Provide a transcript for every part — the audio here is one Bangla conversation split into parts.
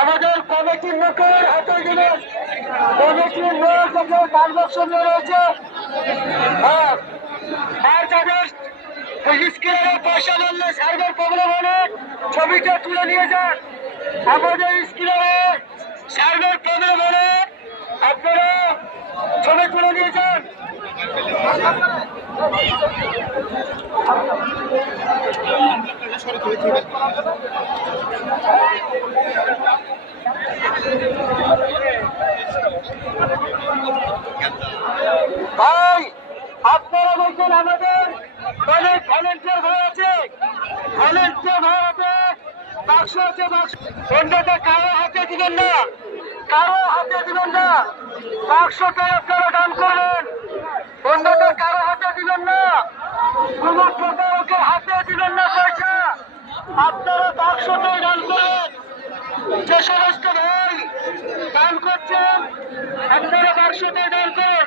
আমাদের কমিটির লোকের হাতে দিলেন কমিটির লোক নিয়ে রয়েছে। হ্যাঁ, আর যাদের স্ক্রিনে পয়সা বললে সার্ভার প্রবলেম হলে ছবিটা তুলে নিয়ে যান। আমাদের স্ক্রিনে সার্ভার প্রবলেম হলে আপনারা ছবি তুলে নিয়ে যান। ভাই, আপনারা বলছেন আমাদের অনেক ভলেন্টিয়ার ভাই আছে। ভলেন্টিয়ার ভাই আছে, বাক্স আছে, বাক্স। অন্যটা কারও হাতে দিবেন না, কারও হাতে দিবেন না। বাক্সটা আপনারা দান করবেন। অন্যটা কারও হাতে দিবেন না। কোন প্রতারকের হাতে দিবেন না পয়সা। আপনারা বাক্সটাই দান করেন। যে সমস্ত ভাই দান করছেন, আপনারা বাক্সটাই দান করুন।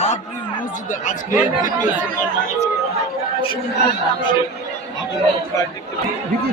বাবরি মসজিদে আজকে দ্বিতীয়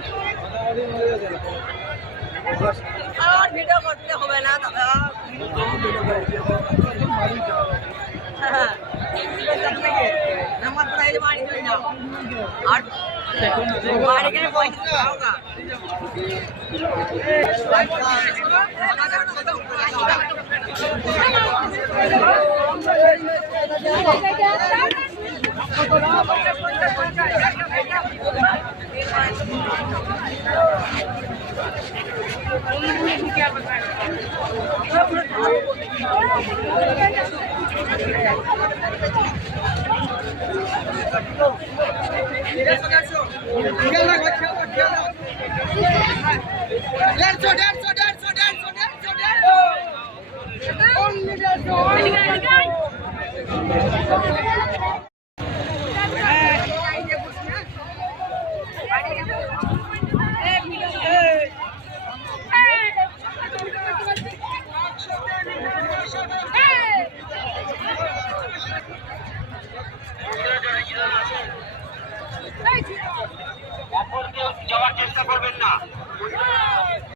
আর ভিডিও করতে হবে না দাদা। হ্যাঁ নাম্বার পড়াইলে বাড়ি চলে যাও আর বাড়ি গেলে পয়সা দাও না দেড়শো দেড়শো দেড়শো দেড়শো দেড়শো দেড়শো অন্য দেড়শো অপরকে যাওয়ার চেষ্টা করবেন না।